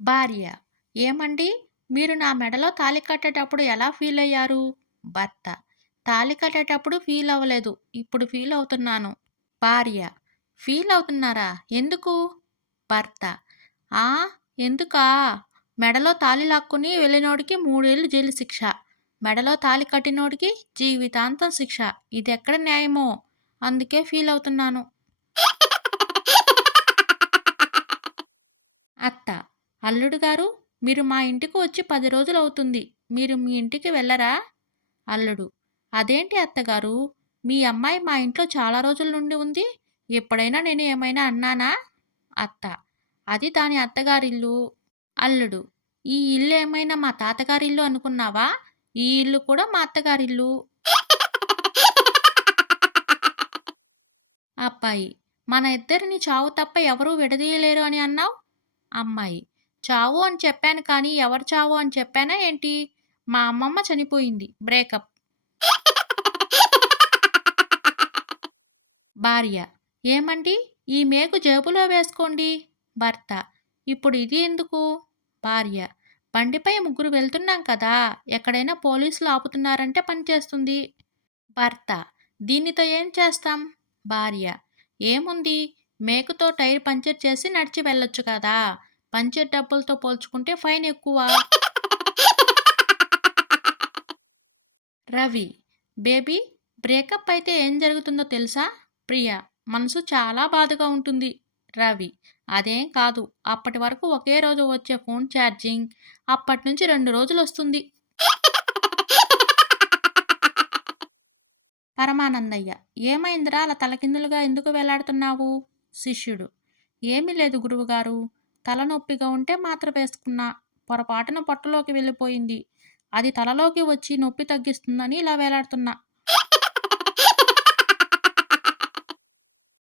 భార్య. ఏమండి? మీరు నా మెడలో తాళి కట్టేటప్పుడు ఎలా ఫీల్ అయ్యారు? భర్త. తాళి కట్టేటప్పుడు ఫీల్ అవ్వలేదు. ఇప్పుడు ఫీల్ అవుతున్నాను. భార్య. ఫీల్ అవుతున్నారా? ఎందుకు? భర్త. ఆ? ఎందుకా? మెడలో తాళి లాక్కుని వెళ్ళినోడికి మూడేళ్ళు జైలు శిక్ష. మెడలో తాళి కట్టినోడికి జీవితాంతం శిక్ష. ఇది ఎక్కడ న్యాయమో? అందుకే ఫీల్ అవుతున్నాను. అత్త. అల్లుడు గారు మీరు మా ఇంటికి వచ్చి పది రోజులు అవుతుంది మీరు మీ ఇంటికి వెళ్ళరా? అల్లుడు. అదేంటి అత్తగారు? మీ అమ్మాయి మా ఇంట్లో చాలా రోజుల నుండి ఉంది. ఎప్పుడైనా నేను ఏమైనా అన్నానా? అత్త. అది దాని అత్తగారిల్లు. అల్లుడు. ఈ ఇల్లు ఏమైనా మా తాతగారిల్లు అనుకున్నావా? ఈ ఇల్లు కూడా మా అత్తగారిల్లు. అబ్బాయి. మన ఇద్దరిని చావు తప్ప ఎవరూ విడదీయలేరు అని అన్నావు? అమ్మాయి. చావు అని చెప్పాను కానీ ఎవరు చావు అని చెప్పానా ఏంటి? మా అమ్మమ్మ చనిపోయింది. బ్రేకప్. భార్య. ఏమండి? ఈ మేకు జేబులో వేసుకోండి. భర్త. ఇప్పుడు ఇది ఎందుకు? భార్య. బండిపై ముగ్గురు వెళ్తున్నాం కదా! ఎక్కడైనా పోలీసులు ఆపుతున్నారంటే పనిచేస్తుంది భర్త. దీనితో ఏం చేస్తాం? భార్య. ఏముంది? మేకుతో టైర్ పంచర్ చేసి నడిచి వెళ్ళొచ్చు కదా! పంచర్ డబ్బులతో పోల్చుకుంటే ఫైన్ ఎక్కువ. రవి బేబీ బ్రేకప్ అయితే ఏం జరుగుతుందో తెలుసా? ప్రియ మనసు చాలా బాధగా ఉంటుంది. రవి అదేం కాదు అప్పటి వరకు ఒకే రోజు వచ్చే ఫోన్ ఛార్జింగ్ అప్పటి నుంచి రెండు రోజులు వస్తుంది. పరమానందయ్య ఏమైందిరా అలా తలకిందులుగా ఎందుకు వేలాడుతున్నావు? శిష్యుడు ఏమీ లేదు గురువుగారు. తలనొప్పిగా ఉంటే మాత్ర వేసుకున్నా పొరపాటున పొట్టలోకి వెళ్ళిపోయింది. అది తలలోకి వచ్చి నొప్పి తగ్గిస్తుందని ఇలా వేలాడుతున్నా.